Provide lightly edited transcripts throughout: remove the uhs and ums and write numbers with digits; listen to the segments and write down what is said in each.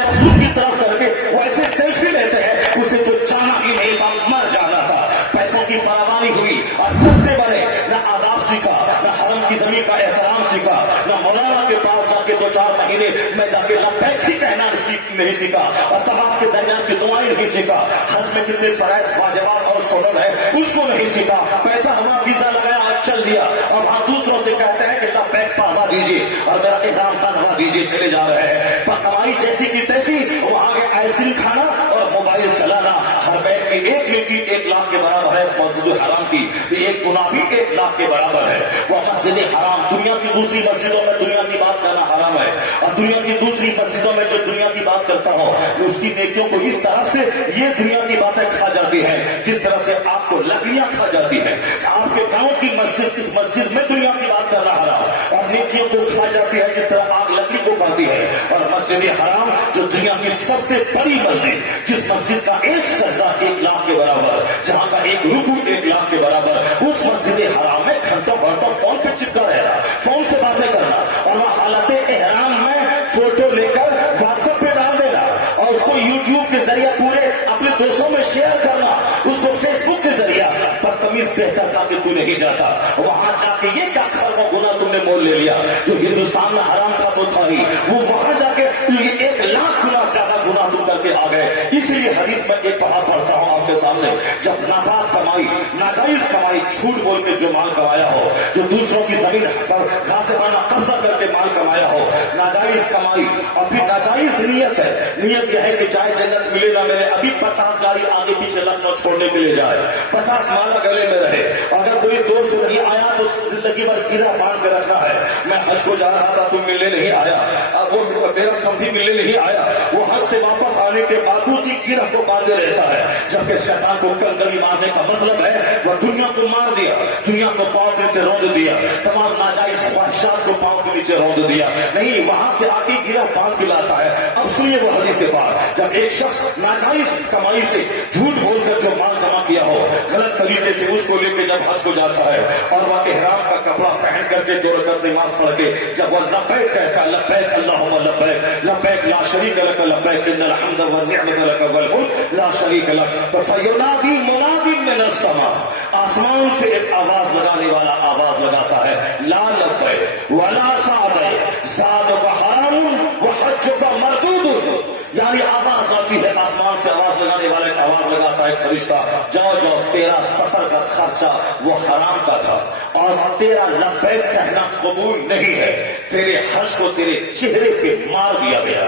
रसूल की तरफ करके वैसे सेल्फी लेते हैं, उसे तो जाना ही नहीं था, मर जाना था। पैसों की फरावानी हुई और चलते बने, न आदाब सीखा, न हरम की जमीन का एहतराम सीखा, न मौलाना के पास जाके 2-4 महीने में जाके लब्बैक ही कहना नहीं सीखा, और तवाफ के दरमियान की दुआएं नहीं सीखा, हज में कितने फराइज वाजिबात और सुन्नत है उसको नहीं सीखा। पैसा हमारा वीजा लगाया और चल दिया, और वहां दूसरों से कहते हैं कि लब्बैक पढ़वा दीजिए और मेरा इहराम बंधवा दीजिए, चले जा रहे हैं। पर कमाई जैसी की तैसी, वहां के आइसक्रीम खाना और मोबाइल चलाना। हर बैंक की एक नेकी 1 लाख के बराबर है, मस्जिद हराम की तो एक गुनाह भी 1 लाख के बराबर है। वह मस्जिद हराम, दुनिया की दूसरी मस्जिदों में दुनिया की बात करना हराम है, और दुनिया की दूसरी मस्जिदों में जो दुनिया की बात करता हो उसकी नेकियों को इस तरह से ये दुनिया की बातें खा जाती है जिस तरह से आपको लकड़ियां खा जाती है। आपके गांव की मस्जिद, इस मस्जिद में दुनिया की बात करना हराम, और नेकियों को खा जाती है जिस तरह आग लकड़ी को खाती है। और मस्जिद हराम जो दुनिया की सबसे बड़ी मस्जिद, जिस मस्जिद का एक सजदा 1 लाख के बराबर, जहां का एक रुकू 1 लाख के बराबर, उस मस्जिद हराम में घंटों घंटों फोन पे चिपका रहना, फोन से बातें करना, और वह हालत एहराम में फोटो लेकर व्हाट्सएप पे डाल देना, और उसको यूट्यूब के जरिए पूरे अपने दोस्तों में शेयर करना, उसको फेसबुक के जरिए। बदतमीज बेहतर था कि तू नहीं जाता वहां जाके, ये क्या खरबों गुना तुमने मोल ले लिया, जो हिंदुस्तान में हराम था तो था ही, वो वहां जाके ये 1 लाख गुना ज्यादा गुना तुम करके आ गए। इसलिए हदीस में एक पढ़ा पढ़ता हूं आपके सामने, जब नापाक कमाई, नाजायज कमाई, झूठ बोल के जो माल कमाया हो, जो दूसरों की जमीन पर गासिबाना कब्जा करके माल कमाया हो, नाजायज कमाई, और फिर नाजायज नीयत है। नियत यह है कि चाहे जन्नत मिले ना मिले, अभी 50 गाड़ी आगे पीछे लखनऊ छोड़ने के लिए जाए, 50 माला गले में रहे, अगर कोई दोस्त नहीं आया तो जिंदगी भर गिरा बांध के रखना है। मैं हज को जा रहा था, तुम मिलने नहीं आया, अब वो मेरा समझी मिलने नहीं आया, वो हज से वापस आने के बाद उसी गिरह को बांधे रहता है। जबकि शैतान को कंकड़ी मारने का मतलब है वह दुनिया को मार दिया, दुनिया को पांव के नीचे रौंद दिया, तमाम नाजायज ख्वाहिशात को पांव के नीचे रौंद दिया। नहीं, वहां से आके गिरह बांध के लाता है। अब सुनिए वो हदीस से बात, जब एक शख्स नाजायज कमाई से झूठ बोलकर जो माल जमा किया हो गलत तरीके से, उसको लेके जब हज को जाता है और वह इहराम का कपड़ा पहन करके 2 रकात नमाज पढ़ के जब वह लब्बैक कहता है, लब्बैक अल्लाहुम्मा लब्बैक, लब्बैक ला शरीक लक लब्बैक इन्नल हम्द व निअमत लक वल मुल्क ला शरीक लक, तो फयुनादी मुनादी मिनस समा, आसमान से एक आवाज लगाने वाला आवाज लगाता है, ला लब्बैक वला सादैक सादक हराम व हज्जुक मरदूद। यानी आवाज आती है आसमान से, आवाज लगाने वाला एक आवाज लगाता है फरिश्ता, जाओ जाओ, तेरा सफर का खर्चा वो हराम का था और तेरा लब्बैक कहना कबूल नहीं है, तेरे हज को तेरे चेहरे पे मार दिया गया।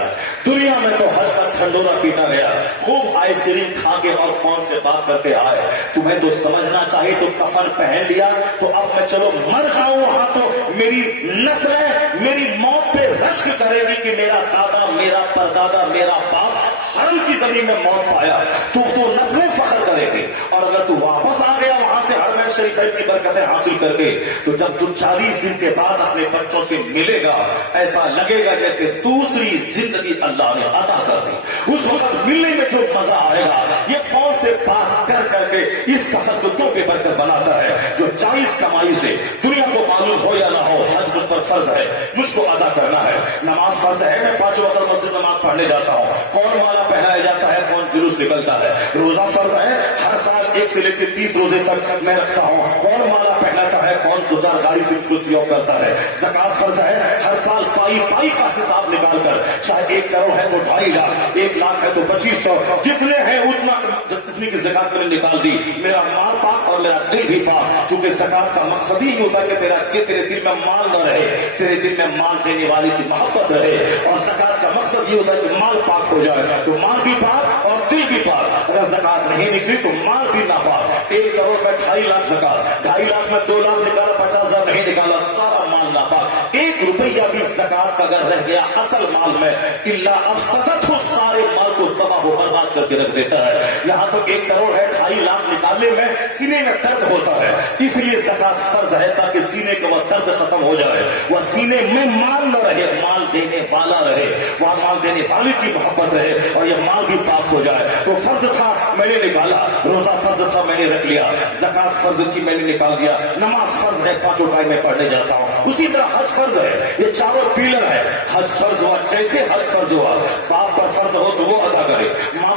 दुनिया में तो हज का ठंडोरा पीटा गया, खूब आइसक्रीम खा के और फोन से बात करके आए। तुम्हें तो समझना चाहिए, तो कफन पहन लिया तो अब मैं चलो मर जाऊं वहां, तो मेरी नस्लें मेरी मौत पे रश्क करेगी कि मेरा दादा, मेरा परदादा, मेरा बाप हरम की जमीन में मौत पाया, तो नस्लें फख्र करेगी। और अगर तू वापस आ गया वहां से हरम शरीफ की बरकतें हासिल करके, तो जब तू 40 दिन के बाद अपने बच्चों से मिलेगा, ऐसा लगेगा जैसे दूसरी जिंदगी अल्लाह ने अता कर दी। उस वक्त मिलने में जो मजा आएगा, ये फोन से बात कर करके इस सफर को क्यों बेबरकत बनाता है। जो 40 कमाई से दुनिया को मालूम हो या ना हो, हज मुझ पर फर्ज है, मुझको अदा करना है। नमाज फर्ज है, मैं 5 वक्त मस्जिद नमाज पढ़ने जाता हूँ। कौन माला पहनाया जाता है, कौन जुलूस निकलता है। रोजा फर्ज है, हर साल 1 से लेकर 30 रोजे तक मैं रखता हूँ। कौन माला पहनाता है, कौन गुजार गाड़ी से उसको सी ऑफ करता है। ज़कात फर्ज है, हर साल पाई पाई का हिसाब निकाल कर, चाहे 1 करोड़ है तो 2.5 लाख, 1 लाख है तो 2500, जितने हैं उतना जितनी की ज़कात मैंने निकाल दी। मेरा माल पाक और मेरा दिल भी पाक, क्योंकि ज़कात का मकसद ही होता है कि तेरे दिल में माल न रहे, तेरे दिल में माल देने वाली की मोहब्बत रहे। और ज़कात का मकसद ये होता है कि माल पाक हो जाए, तो माल भी पाक और दिल भी पाक। अगर ज़कात नहीं निकली तो माल भी ना पाक। 1 करोड़ में 2.5 लाख ज़कात, 2.5 लाख में 2 लाख निकाला, 50,000 नहीं निकाला, सारा माल ना पाक। 1 रुपया भी ज़कात का अगर रह गया असल माल में, इल्ला अफसदत हो, सारे माल को तबाह हो बर्बाद करके रख देता है। यहाँ तो 1 करोड़ है, 2.5 लाख निकालने में सीने में दर्द होता है, इसलिए ज़कात फर्ज है ताकि सीने का वह दर्द खत्म हो जाए, वह सीने में माल न रहे, माल देने वाला रहे, वह माल देने वाले की मोहब्बत रहे और यह माल भी पाक हो जाए। तो फर्ज था मैंने निकाला, रोजा फर्ज था मैंने रख लिया, ज़कात फर्ज थी मैंने निकाल दिया, नमाज फर्ज है 5 टाइम में पढ़ने जाता हूँ। उसी तरह हज फर्ज है, ये चारों पिलर है। हज फर्ज हुआ, जैसे हज फर्ज हुआ, बाप पर फर्ज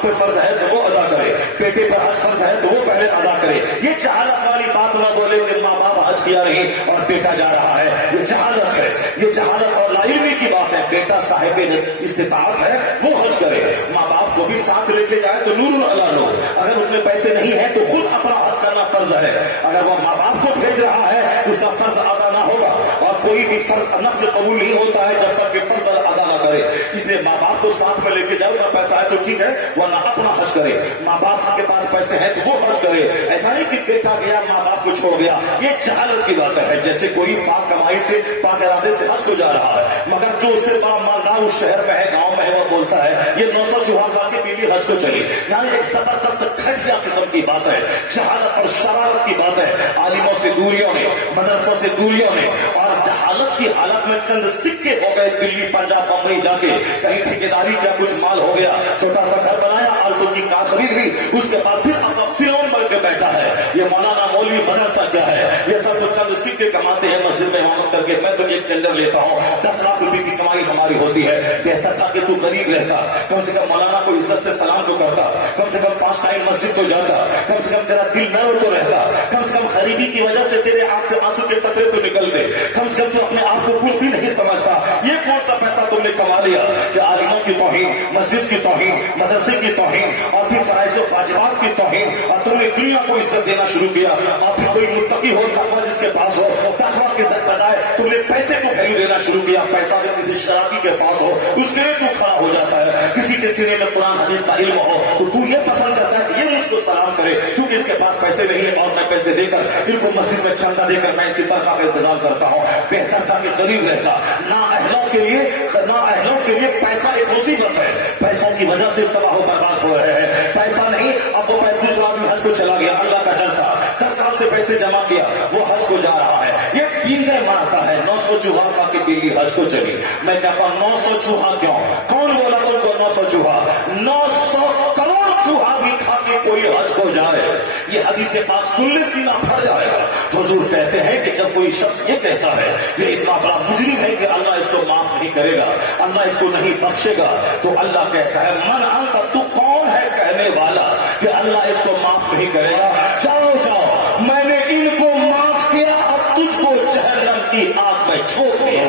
پہ فرض ہے تو وہ ادا کرے، بیٹے پر حج فرض ہے تو وہ پہلے ادا کرے. یہ جہالت والی بات نہ بولے کہ ماں باپ حج کیا نہیں اور بیٹا جا رہا ہے. یہ جہالت ہے، یہ جہالت اور لا علمی کی بات ہے. بیٹا صاحب استطاعت ہے وہ حج کرے، ماں باپ کو بھی ساتھ لے کے جائے تو نور اللہ لو. اگر اتنے پیسے نہیں ہیں تو خود اپنا حج کرنا فرض ہے. اگر وہ ماں باپ کو بھیج رہا ہے اس کا فرض ادا نہ ہوگا، اور کوئی بھی فرض نفل قبول نہیں ہوتا ہے جب تک کہ فرض ادا نہ کرے. اس لیے ماں باپ کو ساتھ میں لے کے جاؤ، اتنا پیسہ ہے تو ٹھیک ہے، ورنہ اپنا حج کرے. ماں باپ کے پاس پیسے ہیں تو وہ حج کرے. ایسا نہیں کہ بیٹا گیا ماں باپ کو چھوڑ گیا. یہ جہالت کی بات ہے. جیسے کوئی پاک کمائی سے پاک ارادے سے حج کو جا رہا ہے، مگر جو اس سے بڑا مالدار اس شہر میں ہے، گاؤں میں ہے، وہ بولتا ہے یہ 900 چوہا کھا کے بیوی حج کو چلی. یعنی ایک زبردست گھٹیا قسم کی بات ہے، جہالت اور شرارت کی بات ہے. عالموں سے دوریوں نے، مدرسوں سے دوریوں نے، اور جہالت کی حالت میں چند سکے ہو گئے. دلی پنجاب بمبئی جا کے کہیں ٹھیکیداری کیا کچھ مال ہو گیا، چھوٹا سا گھر بنایا، آلتو کی کار خرید لی، اس کے بعد پھر اپنا فرعون بن کے بیٹھا ہے. یہ مولانا مولوی مدرسہ کیا ہے؟ یہ سب تو چند سکے کماتے ہیں مسجد میں امامت کر کے. میں تو ایک ٹینڈر لیتا ہوں 10 لاکھ روپے کی کمائی ہماری ہوتی ہے. بہتر تھا کہ تو غریب رہتا، کم سے کم مولانا کو عزت سے سلام تو کرتا، کم سے کم 5 ٹائم مسجد تو جاتا، کم سے کم تیرا دل نرم تو رہتا، کم سے کم غریبی کی وجہ سے تیرے آنکھ سے آنسو کے قطرے تو نکلتے، کم سے کم تو اپنے آپ کو کچھ بھی نہیں سمجھتا. یہ کون سا پیسہ تم نے کما لیا کہ عالموں کی توہین، مسجد کی توہین، مدرسے کی توہین، اور پھر فرائض و واجبات کی توہین، اور تم نے دنیا کو عزت دینا شروع کیا. اور پھر کوئی متقی ہو، تقویٰ جس کے پاس ہو، تقویٰ کے بجائے تم نے پیسے کو ویلیو دینا شروع کیا. پیسہ اگر کسی شرابی کے پاس ہو اس کے لیے تو کھڑا ہو جاتا ہے. کسی کے سینے میں قرآن حدیث کا علم ہو تو یہ پسند کرتا ہے کہ یہ مجھ کو سلام کرے، چونکہ اس کے پاس پیسے نہیں ہے اور میں پیسے دے کر ان کو مسجد میں چندہ دے کر میں ان کی تنخواہ کا انتظام کرتا ہوں. بہتر تھا کہ غریب رہتا. نااہلوں کے لیے پیسہ ایک مصیبت ہے. پیسوں کی وجہ سے تباہ و برباد ہو رہے ہیں. پیسہ نہیں، اب وہ دوسرا آدمی حج کو چلا گیا، اللہ کا ڈر تھا، 10 سال سے پیسے جمع کیا، وہ حج کو جا رہا ہے. یہ ڈینگے مارتا ہے. 900 چوہا کھا کے بلی حج کو چلی. میں کہتا ہوں 900 چوہا کیوں؟ کون بولا تم کو 900 چوہا؟ 900 کروڑ چوہا بھی کھا کے کوئی حج کو جائے. یہ حدیث پاک سننے سینہ پھٹ جائے گا. حضور کہتے ہیں کہ جب کوئی شخص یہ کہتا ہے یہ اتنا بڑا مجرم ہے کہ اللہ اس کو معاف نہیں کرے گا، اللہ اس کو نہیں بخشے گا، تو اللہ کہتا ہے من انت، تو کون ہے کہنے والا کہ اللہ اس کو معاف نہیں کرے گا؟ جاؤ جاؤ، میں نے ان کو معاف کیا، اب تجھ کو جہنم کی آگ میں چھوڑ دیا.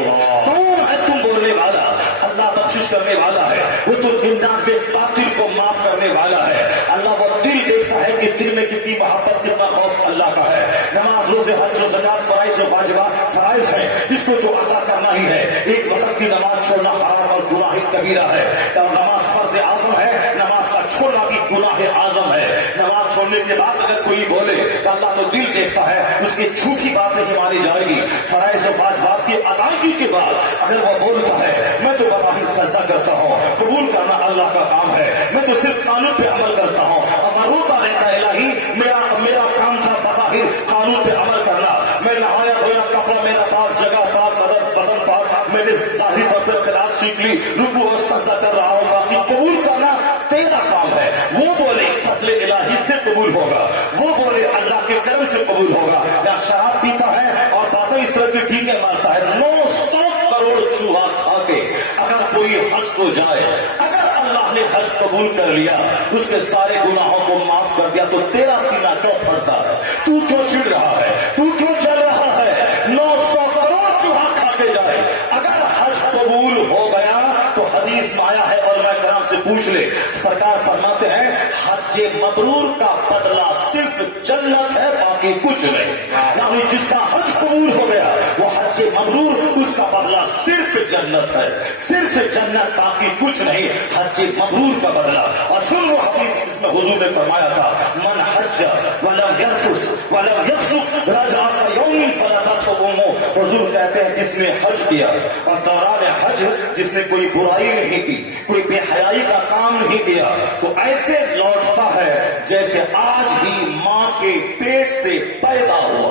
کون ہے تم بولنے والا؟ اللہ بخشش کرنے والا ہے، وہ تو 99 قاتل کو معاف کرنے والا ہے. اللہ وہ دل دیکھتا ہے کہ دل میں کتنی محبت، کتنا خوف اللہ کا ہے. نماز، روزے، حج و زکات فرائض و واجبات فرائض ہیں، اس کو تو ادا کرنا ہی ہے. ایک وقت کی نماز چھوڑنا حرام اور گناہ کبیرہ ہے، اور نماز فرض اعظم ہے، نماز کا چھوڑنا بھی گناہ اعظم ہے. نماز چھوڑنے کے بعد اگر کوئی بولے تو اللہ تو دل دیکھتا ہے، اس کی جھوٹی بات نہیں مانی جائے گی. فرائض و واجبات کی ادائیگی کے بعد اگر وہ بولتا ہے میں تو بظاہر سجدہ کرتا ہوں، قبول کرنا اللہ کا کام ہے، میں تو صرف قانون پہ عمل کرتا ہوں، اب روتا رہتا ہے الہی میرا کام تھا بظاہر قانون پہ عمل کرنا، میں نہایا دھویا، کپڑا میرا پاک، جگہ پاک، بدن پاک، میں نے ظاہری طور پر قرات سیکھ لی، رکوع اور سجدہ کر رہا ہوں، باقی قبول کرنا تیرا کام ہے. وہ بولے فضل الہی سے قبول ہوگا، وہ بولے اللہ کے کرم سے قبول ہوگا. یا شراب پیتا ہے اور باتیں اس طرح کی ڈینگے مارتا ہے. 900 کروڑ چوہا کھا کے اگر کوئی حج کو جائے، اگر اللہ نے حج قبول کر لیا، اس کے سارے گناہوں کو معاف کر دیا، تو تیرا سینہ کیوں پھٹتا ہے؟ تو کیوں چڑ رہا ہے؟ تو کیوں چل رہا ہے؟ 900 کروڑ چوہا کھا کے جائے، اگر حج قبول ہو گیا تو حدیث میں آیا ہے، علماء کرام سے پوچھ لے، سرکار فرماتے ہیں حج مبرور کا بدلہ صرف جنت ہے، باقی کچھ نہیں. یعنی جس کا حج قبول ہو گیا وہ حج مبرور، اس کا بدلہ صرف جنت ہے، صرف جنت، باقی کچھ نہیں. حج مبرور کا بدلہ. اور سن وہ حدیث جس میں حضور نے فرمایا تھا من حج ولم یرفث ولم یفسق رجع کیوم فلتته امه. حضور کہتے ہیں جس نے حج کیا اور دوران حج جس نے کوئی برائی نہیں کی، کوئی بے حیائی کا کام نہیں کیا، تو ایسے لوٹتا ہے جیسے آج ہی ماں کے پیٹ سے پیدا ہوا.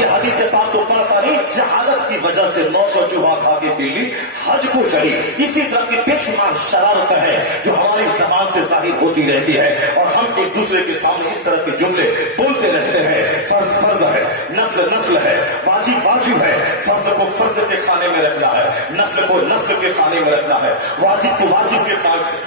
یہ حدیث پاک تو پڑھتا نہیں، جہالت کی وجہ سے 900 چوہا کھا کے بلی حج کو چلی. اسی طرح کی بے شمار شرارتیں ہیں جو ہماری زبان سے ظاہر ہوتی رہتی ہے، اور ہم ایک دوسرے کے سامنے اس طرح کے جملے بولتے رہتے ہیں. فرض ہے، نفل नस्ल है, वाजिब वाजिब है, फर्ज को फर्ज के खाने में रखना है, नस्ल को नस्ल के खाने में रखना है, वाजिब को वाजिब के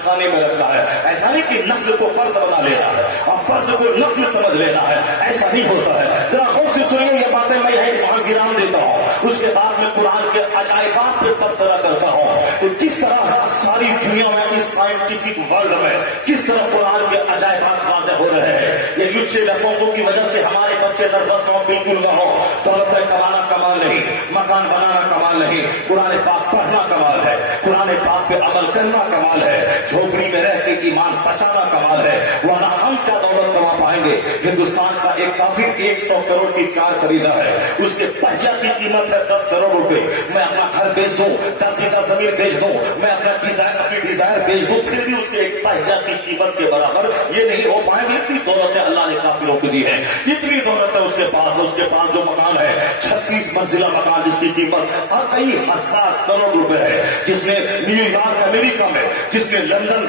खाने में रखना है। ऐसा नहीं कि नस्ल को फर्ज बना लेना है और फर्ज को नस्ल समझ लेना है, ऐसा नहीं होता है। जरा गौर से सुनिए ये बातें, मैं यही वहां विराम देता हूं, उसके बाद में कुरान के अजायबात पे तबसरा करता हूं कि किस तरह सारी दुनिया में, इस साइंटिफिक वर्ल्ड में किस तरह कुरान के अजायबात वाज़ेह हो रहे हैं। ये लुच्चे लफंगों की वजह से हमारे बच्चे दरबस हो, बिल्कुल न हो। दौलत कमाना कमाल नहीं, मकान बनाना कमाल नहीं, कुरान पाक पढ़ना कमाल है, कुरान पाक पे अमल करना कमाल है, झोपड़ी में रह के ईमान बचाना कमाल है। वरना हम क्या दौलत कमा पाएंगे। हिंदुस्तान का एक काफिर 100 करोड़ की कार खरीदा है, उसके पहिया की कीमत है 10 करोड़ रुपए। मैं अपना घर बेच दूं, 10 बीघा जमीन बेच दूं, मैं अपना अपनी डिजायर बेच दूं, फिर भी उसके एक पहिया की कीमत के बराबर ये नहीं हो पाएंगे। इतनी दौलत है अल्लाह ने काफिरों को दी है, इतनी दौलत है उसके पास जो मकान है 36 मंजिला मकान जिसकी कीमत कई हजार करोड़ रुपए है, जिसने न्यूयॉर्क अमेरिका में, जिसने लंदन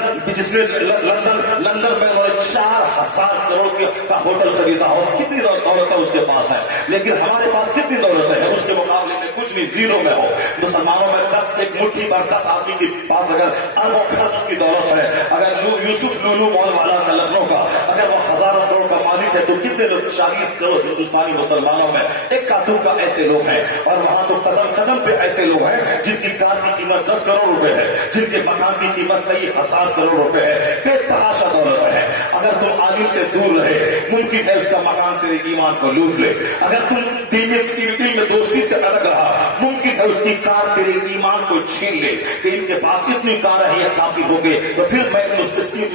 में 4000 करोड़ का होटल खरीदा हो, कितनी दौलत है उसके पास है। लेकिन हमारे पास कितनी दौलत है उसके मुकाबले में कुछ नहीं, जीरो में हो। मुसलमानों में 10 एक मुट्ठी पर 10 आदमी के पास अगर अरबों खरबों की दौलत है, अगर यूसुफ लुलू मॉल वाला का लखनऊ का अगर वो हजारों करोड़ का मालिक है, तो कितने लोग 40 करोड़ हिंदुस्तानी मुसलमानों में एक काटू का ऐसे लोग हैं। और वहां तो कदम कदम पे ऐसे लोग हैं जिनकी कार की कीमत 10 करोड़ रुपए है, जिनके मकान की कीमत कई हजार करोड़ रुपए है, बेतहाशा दौलत है। अगर तुम आदमी से दूर रहे, मुमकिन है उसका मकान तेरे ईमान को लूट ले। अगर तुम दिल में दोस्ती से अलग रहा, मुमकिन है उसकी कार तेरे ईमान को छीन ले कि इनके पास इतनी कार है, ये काफी हो गए, तो फिर मैं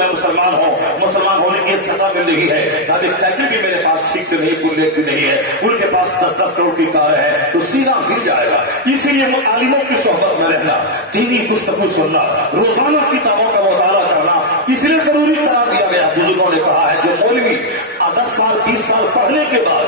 मुसलमान हूं, मुसलमान होने की सजा मिल रही है। जब एक साइकिल भी मेरे पास ठीक से नहीं है, उनके पास 10-10 करोड़ की कार है, तो सीना हिल जाएगा। इसीलिए आलिमों की सोहबत में रहना, दीनी गुफ्तगू सुनना, रोजाना किताबों का मुताला करना इसलिए जरूरी करार दिया गया। बुजुर्गों ने कहा है जो मौलवी 10 साल 20 साल पढ़ने के बाद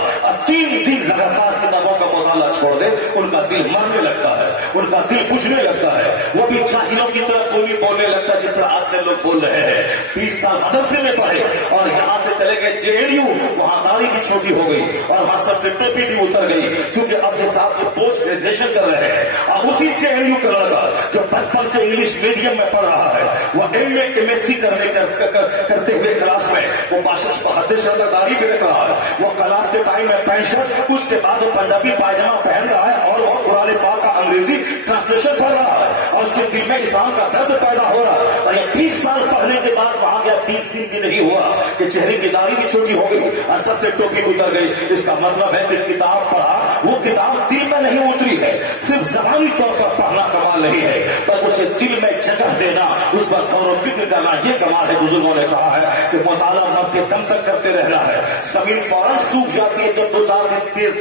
3 दिन लगातार किताबों का मुताला छोड़ दे, उनका दिल मरने लगता है, उनका दिल बुझने लगता है, वो भी जाहिलों की तरह बोलने लगता है जिस तरह आज के लोग बोल रहे हैं। 20 साल मदरसे में पढ़े और यहाँ से चले गए JNU, वहां दाढ़ी भी छोटी हो गई और वहां सर से टोपी भी उतर गई, क्योंकि अब ये साहब को पोस्ट ग्रेजुएशन कर रहे हैं। और उसी JNU का लड़का जो बचपन से इंग्लिश मीडियम में पढ़ रहा है, वो MSc करते हुए क्लास में वो 72 दाढ़ी भी रख रहा है, वो क्लास के टाइम में पैंट शर्ट, उसके बाद वो पंजाबी पायजामा पहन रहा है और वो कुरान पाक का अंग्रेजी ट्रांसलेशन पढ़ रहा है और उसके दिल में इस्लाम का दर्द पैदा हो रहा है। और ये 20 साल पढ़ने के बाद वहां गया, 20 दिन भी नहीं हुआ कि चेहरे की दाढ़ी भी छोटी हो गई, असर से टोपी उतर गई। इसका मतलब है कि किताब पढ़ा, वो किताब दिल में नहीं उतरी है। सिर्फ जबानी तौर पर पढ़ना कमाल नहीं है, पर उसे दिल में जगह देना, उस पर गौर व फिक्र करना, ये कमाल है। बुजुर्गों ने कहा है कि मुताला मरते दम तक करते रहना है। जमीन फौरन सूख जाती है जब 2-4 दिन तेज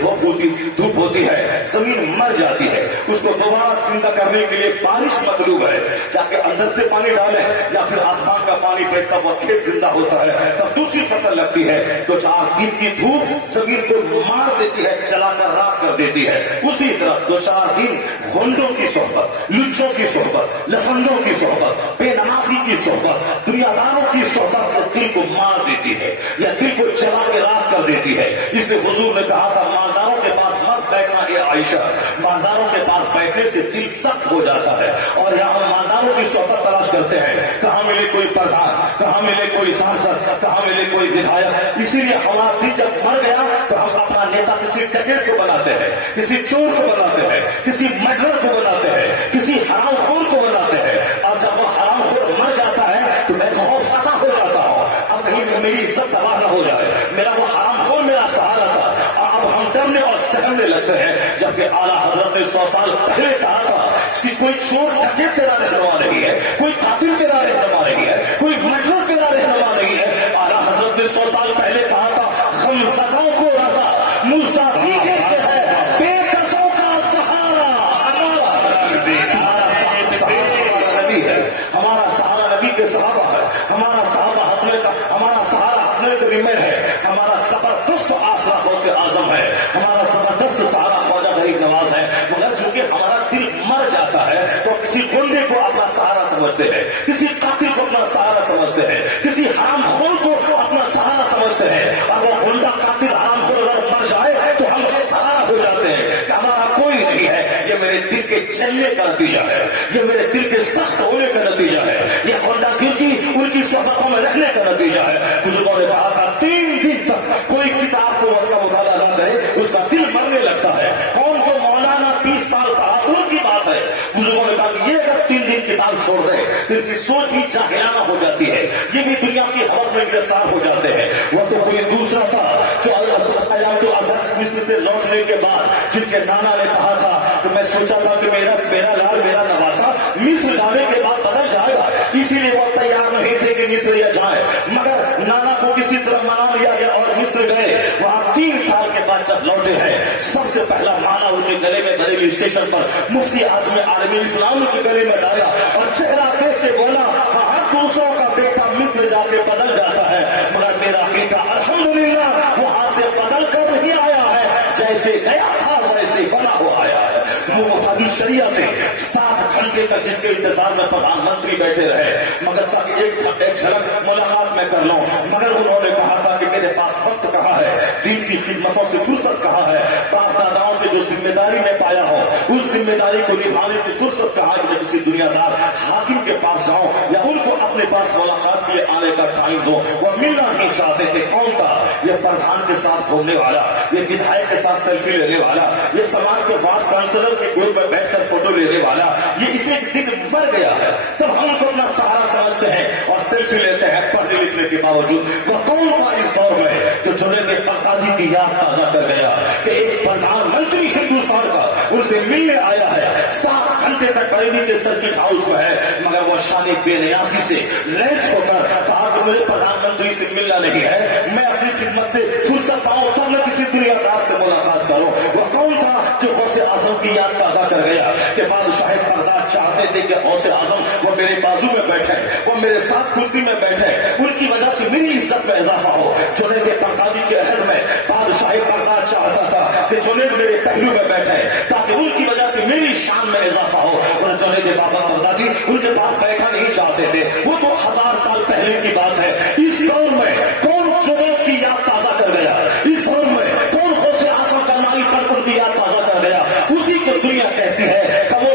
धूप होती है, जमीन मर जाती है। उसको दोबारा जिंदा करने के लिए बारिश मतलूब है, जाके अंदर से पानी डालें या फिर आसमान का पानी पे, तब वह खेत जिंदा होता है, तब दूसरी फसल लगती है। 2-4 दिन की धूप जमीन को मार देती है, जलाकर राख कर देती है। उसी तरह 2-4 दिन घोंडों की सोहबत, लुच्चों की सोहबत, लफंगों की सोहबत, बेनमाजी की सोहबत, दुनियादारों की सोहबत तो दिल को मार देती है या दिल को जला के राख कर देती है। इसलिए हुजूर ने कहा था मालदारों के पास मत बैठना, ये आयशा, मालदारों के पास बैठने से दिल सख्त हो जाता है। और यहाँ हम मालदारों की सोहबत तलाश करते हैं, कहाँ मिले कोई प्रधान, कहाँ मिले कोई सांसद, कहाँ मिले कोई विधायक। इसीलिए हमारा दिल जब मर गया तो हम अपना नेता किसी डकैत को बनाते हैं, किसी चोर को बनाते हैं, किसी मर्डरर को बनाते हैं, किसी हरामखोर को बनाते हैं। और जब वो हरामखोर मर जाता है तो मैं खौफजदा हो जाता हूँ, अब कहीं मेरी इज्जत तबाह न हो जाए, मेरा वो हरामखोर मेरा सहारा था। और अब हम डरने और सहमने लगते हैं, जबकि आला हजरत ने 100 साल पहले कहा था कि कोई चोर डकैत तेरा रहनुमा नहीं है, कोई कातिल तेरा रहनुमा नहीं है, कोई मर्डरर तेरा रहनुमा नहीं है। आला हजरत ने 100 साल पहले कहा था गमज़दों को रज़ा मुज़दा दीजिए है, बेकसों का सहारा हमारा नबी है, हमारा सहारा नबी के सहाबा है, हमारा सहाबा हमारा सहारा हज़रत रिमेर है, हमारा जबरदस्त आसरा गौसे आजम है, हमारा जबरदस्त सहारा ख्वाजा गरीब नवाज है। मगर चूंकि हमारा दिल मर जाता है तो किसी गुंडे को अपना सहारा समझते हैं, किसी कातिल को अपना सहारा समझते हैं, किसी हरामखोर को अपना सहारा समझते हैं। और वो गुंडा कातिल हरामखोर अगर मर जाए तो हम सहारा جلنے کا نتیجہ ہے، یہ میرے دل کے سخت ہونے کا نتیجہ ہے، یہ خونڈا گردی ان کی صحبتوں میں رہنے کا نتیجہ ہے۔ بزرگوں نے کہا تھا 3 دن تک کوئی کتاب کو وقت کا مطالعہ نہ کرے اس کا دل مرنے لگتا ہے۔ کون جو مولانا 20 سال پڑھا ان کی بات ہے۔ بزرگوں نے کہا کہ یہ اگر 3 دن کتاب چھوڑ دے تو ان کی سوچ بھی جاہلانہ ہو جاتی ہے، یہ بھی دنیا کی حوث میں گرفتار ہو جاتے ہیں۔ وہ تو کوئی دوسرا تھا جو مصر سے لوٹنے کے بعد جن کے نانا نے کہا تھا کہ میں سوچا تھا کہ میرا لال میرا نواسا مصر جانے کے بعد بدل جائے گا، اسی لیے وہ تیار نہیں تھے کہ مصر یا جائے، مگر نانا کو کسی طرح منا لیا گیا اور مصر گئے۔ وہاں 3 سال کے بعد جب لوٹے ہیں سب سے پہلا مالا ان کے گلے میں بریلی اسٹیشن پر مفتی اعظم عالم اسلام کے گلے میں ڈالا اور چہرہ دیکھ کے بولا ہر دوسروں کا بیٹا مصر جا کے بدل جاتا ہے مگر میرا بیٹا الحمدللہ وہاں سے بدل کر نہیں آیا ہے، جیسے گیا تھا ویسے بنا ہوا آیا ہے۔ مفتی شریعت 7 گھنٹے تک جس کے انتظار میں پردھان منتری بیٹھے رہے مگر تاکہ ایک جھلک ملاقات میں کر لوں، مگر انہوں نے کہا تھا کہ میرے پاس وقت کہاں ہے، دین کی خدمتوں سے فرصت کہاں ہے، باپ داداؤں سے جو ذمہ داری میں پایا ہو اس ذمہ داری کو نبھانے سے فرصت کہاں کہ میں کسی دنیا دار حاکم کے پاس جاؤں یا ان کو اپنے پاس ملاقات کے لیے آنے کا ٹائم دو۔ وہ ملنا نہیں چاہتے تھے۔ کون تھا یہ؟ پردھان کے ساتھ گھومنے والا، یہ ودھائک کے ساتھ سیلفی لینے والا، یہ سماج کے وارڈ کاؤنسلر کے گول میں بیٹھ کر فوٹو لینے والا، یہ اس میں دل مر گیا ہے تب ہم کو اپنا سہارا سمجھتے ہیں اور سیلفی لیتے ہیں پڑھنے لکھنے کے باوجود۔ وہ کون تھا اس دور میں جو جنید بغدادی کی یاد تازہ کر گیا کہ ایک پردھان منتری ہندوستان کا ان سے ملنے آیا ہے، 7 گھنٹے تک بریلی کے سرکٹ ہاؤس میں ہے مگر وہ شان بے نیازی سے لیس ہو کر کہا کہ مجھے پردھان منتری سے ملنا نہیں ہے، میں اپنی خدمت سے فرصت پاؤں تب میں کسی دنیا دار سے ملاقات کروں۔ وہ کون تھا جو غوث اعظم کی یاد تازہ کر گیا کہ بادشاہ بغداد چاہتے تھے کہ غوث اعظم وہ میرے بازو میں بیٹھے، وہ میرے ساتھ کرسی میں بیٹھے، ان کی وجہ سے میری عزت میں اضافہ ہو۔ جنید بغدادی کے عہد میں بادشاہ بغداد چاہتا تھا کہ جنید میرے پہلو میں بیٹھے تاکہ ان کی وجہ سے میری شان میں اضافہ ہو، اور جنید بابا بغدادی ان کے پاس بیٹھا نہیں چاہتے تھے۔ وہ تو 1000 سال پہلے کی بات ہے۔ اس دور میں کون جنید کی یاد تازہ کر گیا؟ اس دور میں کون غوث اعظم کا نائی پر ان کی یاد تازہ کر گیا؟ اسی کو دنیا کہتی ہے کہ وہ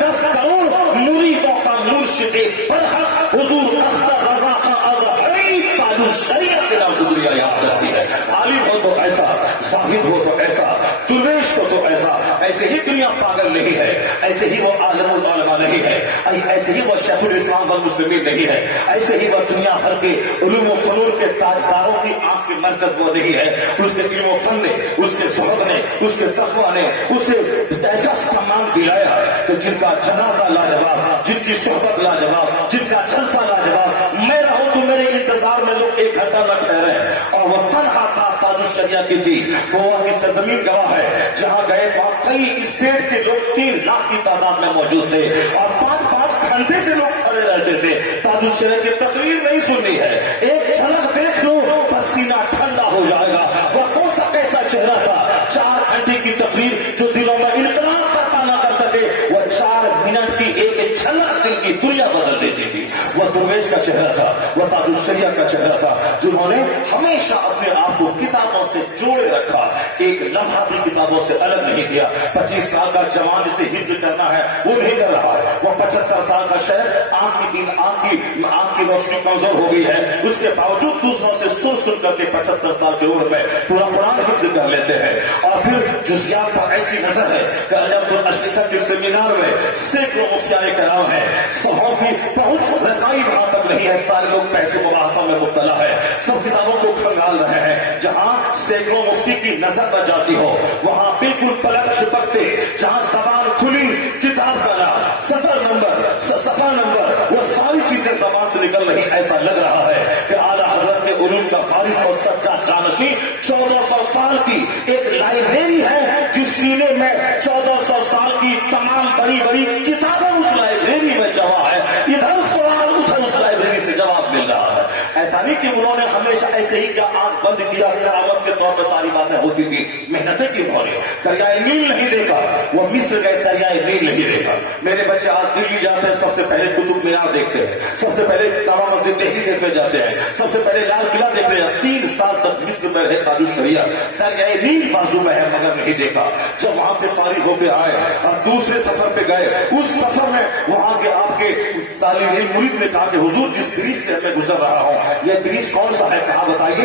10 کروڑ مریدوں کا مرشد برحق حضور اختر رضا کا اظہری تاج الشریعت کے نام سے دنیا یاد کرتی ہے۔ عالم ہو تو ایسا، زاہد ہو تو ایسا، درویش ہو تو ایسا، ایسے ہی دنیا پاگل نہیں ہے، ایسے ہی وہ عالم العلماء نہیں ہے، ایسے ہی وہ شیخ الاسلام والمسلمین نہیں ہے، ایسے ہی وہ دنیا بھر کے علوم و فنون کے تاجداروں کی آنکھ کے مرکز وہ نہیں ہے۔ اس کے علم و فن نے، اس کے زہد نے، اس کے تقویٰ نے اسے ایسا سامان دلایا کہ جن کا جنازہ لاجواب، جن کی صحبت لاجواب، جن کا جلسہ لاجواب، میں رہوں تو میرے انتظار میں لوگ 1 گھنٹہ نہ ٹھہرے، اور وہ تنہا صاحب تاج الشریعہ کی تھی۔ گوا کی سرزمین گواہ ہے، جہاں گئے وہاں کئی اسٹیٹ کے لوگ 3 لاکھ کی تعداد میں موجود تھے اور 5-5 گھنٹے سے لوگ کھڑے رہتے تھے۔ تاج الشریعہ کی تقریر نہیں سننی ہے، ایک جھلک دیکھ لو بس سینہ ٹھنڈا ہو جائے گا۔ وہ کون سا کیسا چہرہ تھا؟ 4 گھنٹے کی تقریر جو دلوں میں انقلاب کرتا نہ کر سکے، وہ 4 منٹ کی ایک جھلک دل کی دنیا بدل دیتی تھی۔ وہ درویش کا چہرہ تھا، وہ تاج الشریعہ کا چہرہ تھا، جنہوں نے ہمیشہ اپنے آپ کو کتابوں سے جوڑے رکھا، ایک لمحہ بھی کتابوں سے الگ نہیں کیا۔ 25 سال کا جوان جسے حفظ کرنا ہے وہ نہیں کر رہا ہے، وہ 75 سال کا شیخ آنکھ کی روشنی کمزور ہو گئی ہے، اس کے باوجود دوسروں سے سن کر کے 75 سال کی عمر میں پورا قرآن حفظ کر لیتے ہیں۔ اور پھر جزیات پر ایسی نظر ہے کہ عجب الاشرفہ کے سیمینار میں سینکڑوں مفتیان کرام ہیں، سبوں کی پہنچ رسائی وہاں تک نہیں ہے، سارے لوگ پیسے مباحثہ میں مبتلا ہے، سب کتابوں کو کھنگال رہے ہیں۔ جہاں سینکڑوں مفتی کی نظر بچ جاتی ہو وہاں بالکل پلک چھپکتے، جہاں زبان کھلی، کتاب کا نام، سطر نمبر، صفحہ نمبر، وہ ساری چیزیں زبان سے نکل رہی، ایسا لگ رہا ہے کہ اعلیٰ حضرت کے علوم کا وارث اور سچا جانشین 1400 سال کی ایک لائبریری ہے جس سینے میں 1400 سال کی تمام بڑی بڑی کتابیں اس لائبریری میں جمع ہے، ادھر سوال ادھر اس لائبریری سے جواب مل رہا ہے۔ ایسا ऐसा नहीं कि उन्होंने हमेशा ऐसे ही क्या आंख बंद किया, करामत के तौर पर सारी बातें होती थी, मेहनतें की उन्होंने। दरियाए नील नहीं देखा, वो मिस्र गए, दरियाए नील नहीं देखा। मेरे बच्चे आज दिल्ली जाते हैं, सबसे पहले कुतुब मीनार देखते हैं, सबसे पहले जामा मस्जिद दिल्ली देखने जाते हैं, सबसे पहले लाल किला देखने जाते हैं। 3 साल तक मिस्र में रहे ताजु शरिया, दरियाए नील बाजू में है मगर नहीं देखा। जब वहां से फारिग होकर आए और दूसरे सफर पे गए, उस सफर में वहां के आपके तालिब मुरीद ने कहा कि हुजूर जिस ब्रिज से मैं गुजर रहा हूं, यह ब्रिज कौन सा है, कहा बताइए।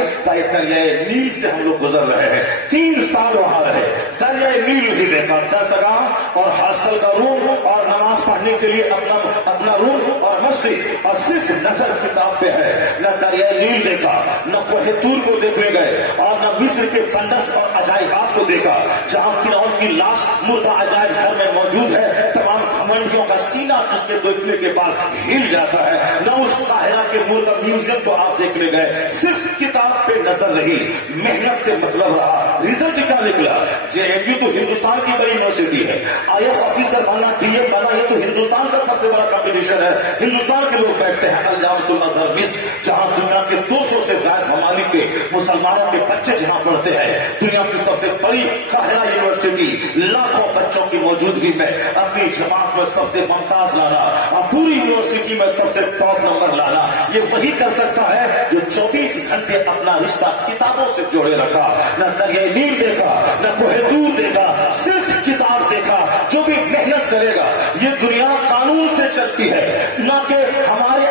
दरियाए नील से हम लोग गुजर रहे हैं। 3 साल वहां रहे, दरियाए नील नहीं देखा। दरसगाह और हॉस्टल का रूम और नमाज पढ़ने के लिए अपना रूम और मस्जिद, और सिर्फ नजर किताब पे है। न दरियाए नील देखा, न कोहे तूर को देखने गए, और न मिस्र के फंडस और अजायबात को देखा, जहां फिरौन की लाश मुर्दा अजायब घर में मौजूद है। तमाम घमंडियों का सीना उसके देखने के बाद हिल जाता है। न उस काहिरा के मुर्दा म्यूजियम को आप देखने गए, सिर्फ किताब पे नजर रही, मेहनत से मतलब रहा। रिजल्ट क्या निकला? जेएनयू तो हिंदुस्तान की बड़ी यूनिवर्सिटी है, आईएएस ऑफिसर बनना, डीएम बनना, ये तो हिंदुस्तान का सबसे बड़ा कंपटीशन है। हिंदुस्तान के लोग बैठते हैं। अल जामिअतुल अज़हर मिस्र, जहां दुनिया के 200 से ज्यादा ममालिक के मुसलमानों के बच्चे जहां पढ़ते हैं, दुनिया की सबसे बड़ी काहिरा यूनिवर्सिटी, लाखों बच्चों की मौजूदगी में अपनी जमात में सबसे मुमताज लाना और पूरी यूनिवर्सिटी में सबसे टॉप नंबर लाना, ये वही कर सकता है जो 24 घंटे अपना रिश्ता किताबों से जोड़े रखा। न दरियाए नील देखा, न कोहे तूर देखा, सिर्फ किताब देखा। जो भी मेहनत करेगा, ये दुनिया कानून से चलती है, न कि हमारे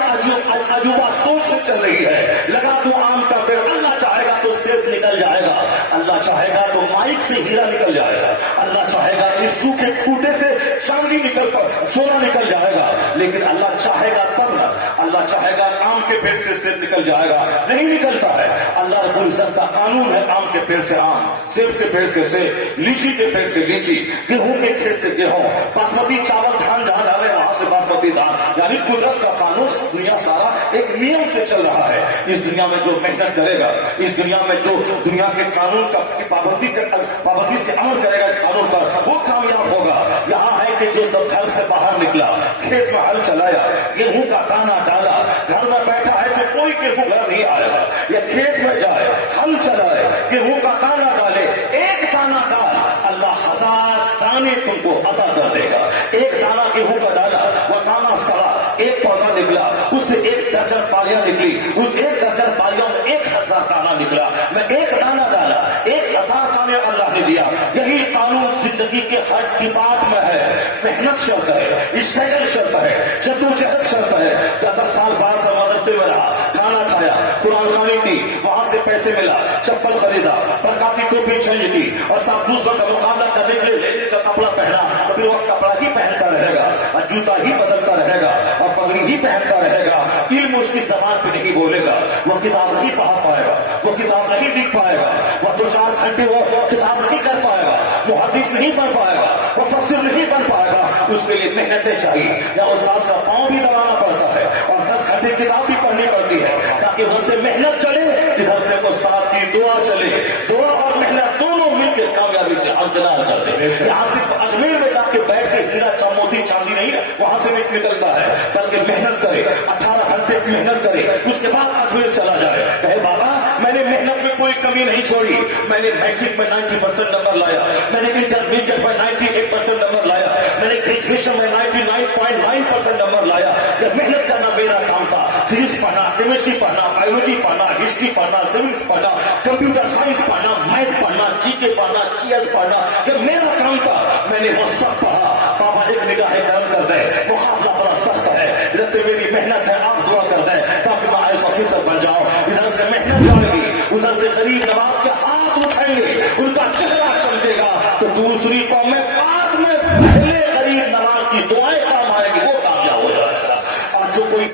अजूबा सोच से चल रही है। लगा दो आम का पेड़, अल्लाह चाहेगा तो सेब निकल जाएगा, अल्लाह चाहेगा तो माइक से हीरा निकल जाएगा, अल्लाह चाहेगा इस सूखे खूटे से चांदी निकल कर सोना निकल जाएगा। लेकिन अल्लाह चाहेगा तब ना, अल्लाह चाहेगा आम के पेड़ से सेब निकल जाएगा, नहीं निकलता है। अल्लाह रब्बुल इज्जत का कानून है, आम के पेड़ से आम, सेब के पेड़ से सेब, लीची के पेड़ से लीची, गेहूं के खेत से गेहूं, बासमती चावल धान जहां डाले वहां से बासमती धान। यानी कुदरत का कानून दुनिया सारा एक नियम से चल रहा है। इस दुनिया में जो मेहनत करेगा, इस दुनिया में जो दुनिया के कानून का पाबंदी से अमल करेगा, इस कानून पर, वो कामयाब होगा। यहाँ है कि जो सब घर से बाहर निकला, खेत में हल चलाया, गेहूं का दाना डाला, घर में बैठा है तो कोई गेहूं घर नहीं आएगा, या खेत में जाए, हल चलाए, गेहूं का दाना डाले, एक दाना डाल, अल्लाह 1000 दाने तुमको अता कर देगा। एक दाना गेहूं का डाला, वह दाना सड़ा, एक पौधा निकला, उससे 1 दर्जन पालियां निकली, उस 1 दर्जन पालियों में 1000 दाना निकला। मैं एक दाना डाला, 1000 दाने अल्लाह ने दिया। यही कानून जिंदगी के हर डिपार्ट में है। मेहनत शर्त है, स्ट्रगल शर्त है, जद्दोजहद शर्त है। 10 साल बाद से मदरसे में रहा, खाना खाया, कुरान खानी की, वहां से पैसे मिला, चप्पल खरीदा, बरकाती टोपी चेंज की, और साथ दूसरों का मुकाबला करने के लिए लेने का कपड़ा पहना, तो फिर वह कपड़ा ही पहनता रहेगा, और जूता ही बदलता रहेगा, और पगड़ी ही पहनता रहेगा। इल्म उसकी जबान पे नहीं बोलेगा, वह किताब नहीं पढ़ा पाएगा, वो किताब नहीं लिख पाएगा, वह 2-4 घंटे वो किताब नहीं कर पाएगा, वो हदीस नहीं पढ़ पाएगा, वो फसीर नहीं बन पाएगा। उसके लिए मेहनतें चाहिए, या उस्ताद का पांव भी दबाना पड़ता है, और 10 घंटे किताब भी पढ़नी पड़ती है, ताकि वहां से मेहनत चले, इधर से उस्ताद की दुआ चले। दुआ और मेहनत दोनों मिलकर कामयाबी से अमददार कर दे। यहाँ सिर्फ अजमेर में जाके बैठ के हीरा मोती चांदी नहीं वहां से निकलता है, बल्कि मेहनत करे, 18 घंटे मेहनत करे, उसके बाद अजमेर चला जाए, कहे बाबा मैंने मेहनत में कोई कमी नहीं छोड़ी, मैंने मैट्रिक में 90% नंबर लाया, मैंने इंटरमीडिएट में 98% नंबर लाया, मैंने ग्रेजुएशन में 99.9% नंबर लाया। यह मेहनत करना मेरा काम था। फिजिक्स पढ़ना, केमिस्ट्री पढ़ना, बायोलॉजी पढ़ना, हिस्ट्री पढ़ना, सिविक्स पढ़ना, कंप्यूटर साइंस पढ़ना, मैथ पढ़ना, जीके पढ़ना, जीएस पढ़ना, यह मेरा काम था। मैंने वो सब पढ़ा। पापा एक निगाह करम कर दे, मुकाबला बड़ा सख्त है, इधर से मेरी मेहनत है, आप दुआ कर दे ताकि मैं आईएएस ऑफिसर बन जाऊं। इधर से मेहनत जाएगी, उधर से गरीब नवाज के हाथ उठाएंगे, उनका चेहरा चमकेगा, तो दूसरी कौम में